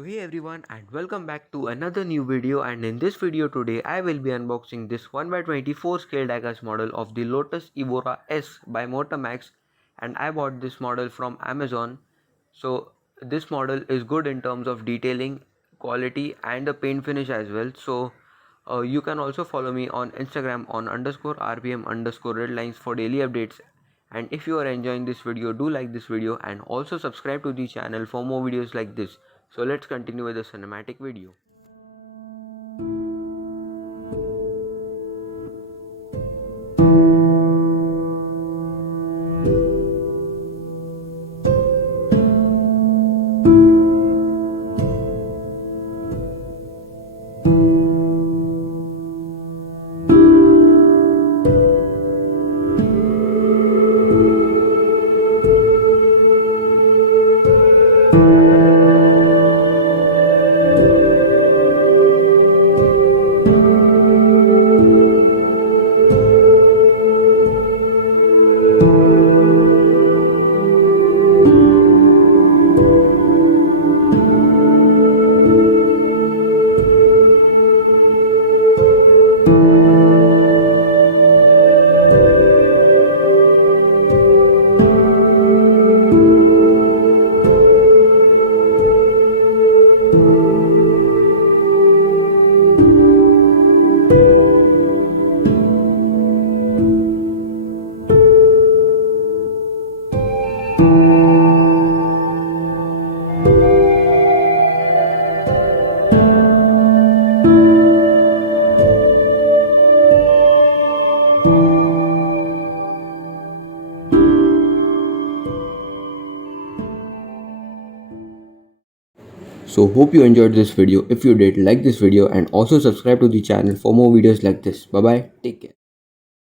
So hey everyone and welcome back to another new video, and in this video today I will be unboxing this 1/24 scale diecast model of the Lotus Evora S by MOTORMAX, and I bought this model from Amazon. So this model is good in terms of detailing, quality and the paint finish as well. So you can also follow me on Instagram on _RPM_Redlines for daily updates. And if you are enjoying this video, do like this video and also subscribe to the channel for more videos like this. So let's continue with the cinematic video. So hope you enjoyed this video. If you did, like this video and also subscribe to the channel for more videos like this. Bye bye. Take care.